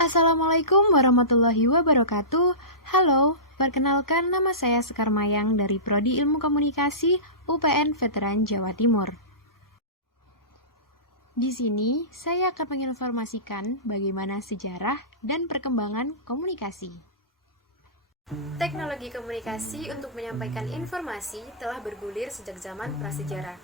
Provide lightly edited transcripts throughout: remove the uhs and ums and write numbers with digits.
Assalamualaikum warahmatullahi wabarakatuh. Halo, perkenalkan nama saya Sekar Mayang dari Prodi Ilmu Komunikasi UPN Veteran Jawa Timur. Di sini saya akan menginformasikan bagaimana sejarah dan perkembangan komunikasi. Teknologi komunikasi untuk menyampaikan informasi telah bergulir sejak zaman prasejarah,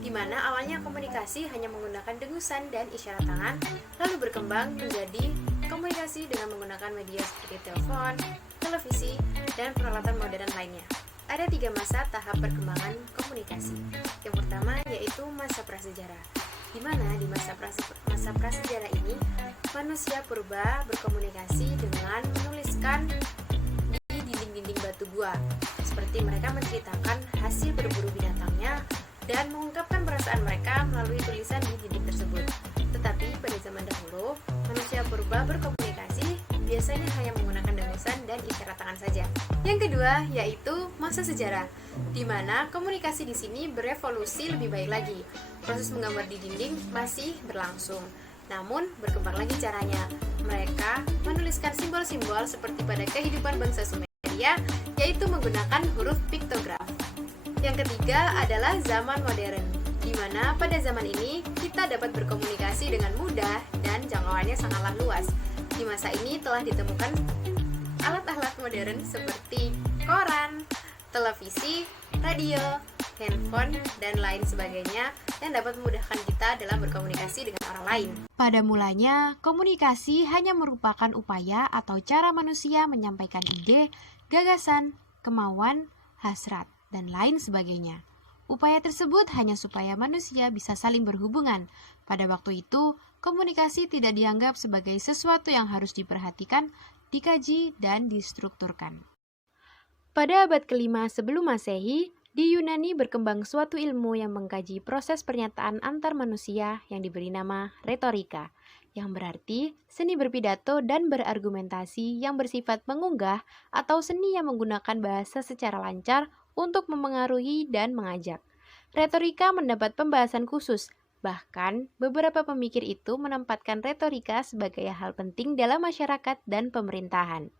di mana awalnya komunikasi hanya menggunakan dengusan dan isyarat tangan, lalu berkembang menjadi komunikasi dengan menggunakan media seperti telepon, televisi, dan peralatan modern lainnya. Ada 3 masa tahap perkembangan komunikasi. Yang pertama yaitu masa prasejarah, di mana di masa prasejarah ini manusia purba berkomunikasi dengan menuliskan di dinding-dinding batu gua, seperti mereka menceritakan hasil berburu binatangnya dan mengungkapkan perasaan mereka melalui tulisan di dinding tersebut. Tetapi pada zaman dahulu, manusia purba berkomunikasi biasanya hanya menggunakan dengusan dan isyarat tangan saja. Yang kedua yaitu masa sejarah, di mana komunikasi di sini berevolusi lebih baik lagi. Proses menggambar di dinding masih berlangsung, namun berkembang lagi caranya. Mereka menuliskan simbol-simbol seperti pada kehidupan bangsa Sumeria, yaitu menggunakan huruf piktograf. Yang ketiga adalah zaman modern, di mana pada zaman ini kita dapat berkomunikasi dengan mudah dan jangkauannya sangatlah luas. Di masa ini telah ditemukan alat-alat modern seperti koran, televisi, radio, handphone, dan lain sebagainya yang dapat memudahkan kita dalam berkomunikasi dengan orang lain. Pada mulanya, komunikasi hanya merupakan upaya atau cara manusia menyampaikan ide, gagasan, kemauan, hasrat, dan lain sebagainya. Upaya tersebut hanya supaya manusia bisa saling berhubungan. Pada waktu itu, komunikasi tidak dianggap sebagai sesuatu yang harus diperhatikan, dikaji, dan distrukturkan. Pada abad ke-5 sebelum Masehi, di Yunani berkembang suatu ilmu yang mengkaji proses pernyataan antar manusia yang diberi nama retorika, yang berarti seni berpidato dan berargumentasi yang bersifat mengunggah atau seni yang menggunakan bahasa secara lancar untuk memengaruhi dan mengajak. Retorika mendapat pembahasan khusus, bahkan beberapa pemikir itu menempatkan retorika sebagai hal penting dalam masyarakat dan pemerintahan.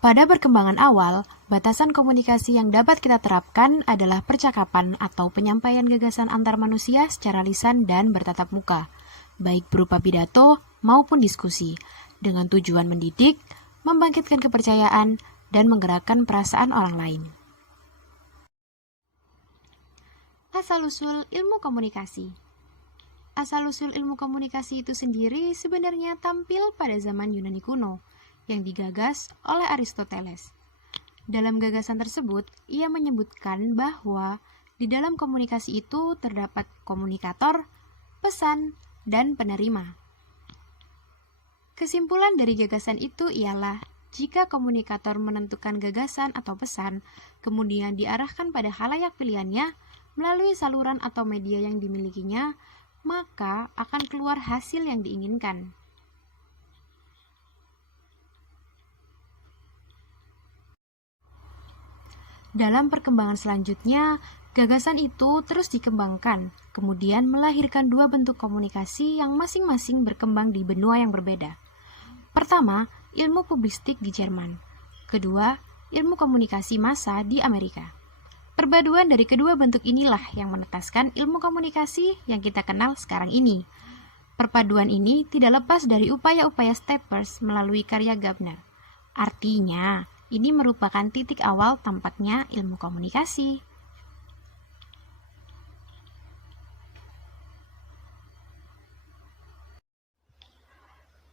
Pada perkembangan awal, batasan komunikasi yang dapat kita terapkan adalah percakapan atau penyampaian gagasan antar manusia secara lisan dan bertatap muka, baik berupa pidato maupun diskusi, dengan tujuan mendidik, membangkitkan kepercayaan, dan menggerakkan perasaan orang lain. Asal-usul ilmu komunikasi. Asal-usul ilmu komunikasi itu sendiri sebenarnya tampil pada zaman Yunani kuno, yang digagas oleh Aristoteles. Dalam gagasan tersebut, ia menyebutkan bahwa di dalam komunikasi itu terdapat komunikator, pesan, dan penerima. Kesimpulan dari gagasan itu ialah jika komunikator menentukan gagasan atau pesan, kemudian diarahkan pada khalayak pilihannya melalui saluran atau media yang dimilikinya, maka akan keluar hasil yang diinginkan. Dalam perkembangan selanjutnya, gagasan itu terus dikembangkan, kemudian melahirkan 2 bentuk komunikasi yang masing-masing berkembang di benua yang berbeda. Pertama, ilmu publistik di Jerman. Kedua, ilmu komunikasi massa di Amerika. Perpaduan dari kedua bentuk inilah yang menetaskan ilmu komunikasi yang kita kenal sekarang ini. Perpaduan ini tidak lepas dari upaya-upaya Steppers melalui karya Gabner. Artinya, ini merupakan titik awal tampaknya ilmu komunikasi.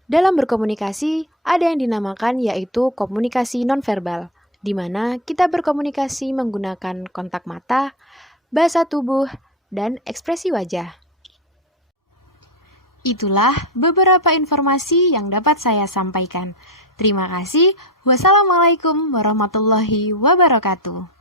Dalam berkomunikasi, ada yang dinamakan yaitu komunikasi nonverbal, di mana kita berkomunikasi menggunakan kontak mata, bahasa tubuh, dan ekspresi wajah. Itulah beberapa informasi yang dapat saya sampaikan. Terima kasih. Wassalamualaikum warahmatullahi wabarakatuh.